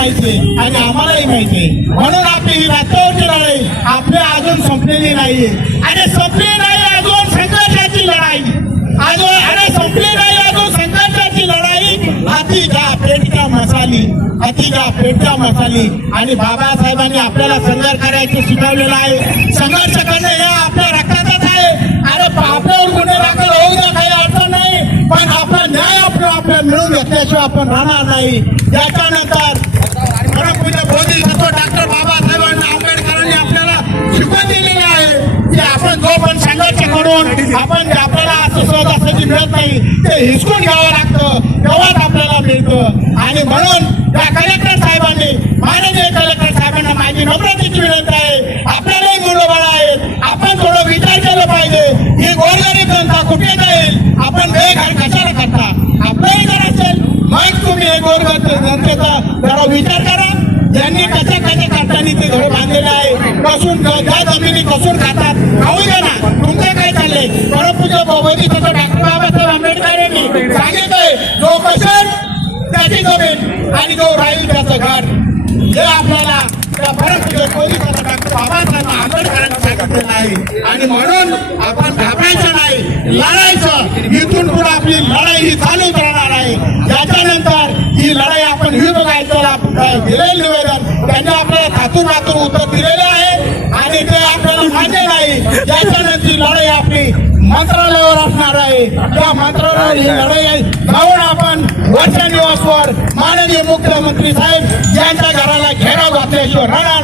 आम्हालाही माहिती. म्हणून आपली ही रस्त्यावरची लढाई आपल्या अजून संपलेली नाहीये. आणि संपली नाही अजून संघर्षाची लढाई. अजून आणि संपली नाही अजून संघर्षाची लढाई. हाती घ्या पेटका मसाली हाती घा पेटका मसाली आणि बाबासाहेबांनी आपल्याला संघर्ष करायचं शिकवलेलं आहे. संघर्ष करणं हे आपल्या रक्तातच आहे. अरे आपल्यावर गुन्हे दाखल होऊ द्या काही अडचण नाही. पण आपला न्याय आपलं आपल्या मिळून घेतल्याशिवाय आपण राहणार नाही. त्याच्यानंतर परमपूज्य बोधिसत्व डॉक्टर बाबासाहेबांना आंबेडकरांनी आपल्याला शिकवण दिलेली आहे. की आपण जो पण संघर्ष करून आपण आपल्याला असं सहजासहजी मिळत नाही ते हिसकून घ्यावं लागतं. तेव्हाच आपल्याला मिळतं. आणि म्हणून त्या कलेक्टर साहेबांनी माननीय कलेक्टर साहेबांना माझी नम्रतेची विनंती आहे. आपल्यालाही मुलं आहेत. आपण थोडं विचार केलं पाहिजे. ही गोरगरीब जनता कुठे जाईल? आपण बेघर कशाला करता? आपलंही जर असेल. मग तुम्ही हे गोरगरीब जनतेचा जरा विचार करा. कसून ज्या जमिनी कसून खातात खाऊ दे ना. तुमचं काय चाललंय? परमपूज्य बोधिसत्व डॉक्टर बाबासाहेब आंबेडकर यांनी सांगितलंय जो कसन त्याची जमीन आणि जो राहील त्याचं घर. हे आपल्याला त्या परमपूज्य बोधिसत्व डॉक्टर बाबासाहेब आंबेडकरांनी सांगितलेलं आहे आणि म्हणून आपण घाबरायचं नाही लढायचं. इथून पुढे आपली लढाई ही चालूच राहणार आहे. त्याच्यानंतर ही लढाई आपण विभागायचं दिलेलं निवेदन त्यांनी आपल्याला थातून वाचून उत्तर दिलेलं आहे. याच्यावरची लढाई आपली मंत्रालयावर असणार आहे त्या मंत्रालयावर ही लढाई आहे. म्हणून आपण वर्षा निवासवर माननीय मुख्यमंत्री साहेब यांच्या घराला घेराव घातल्याशिवाय राहणार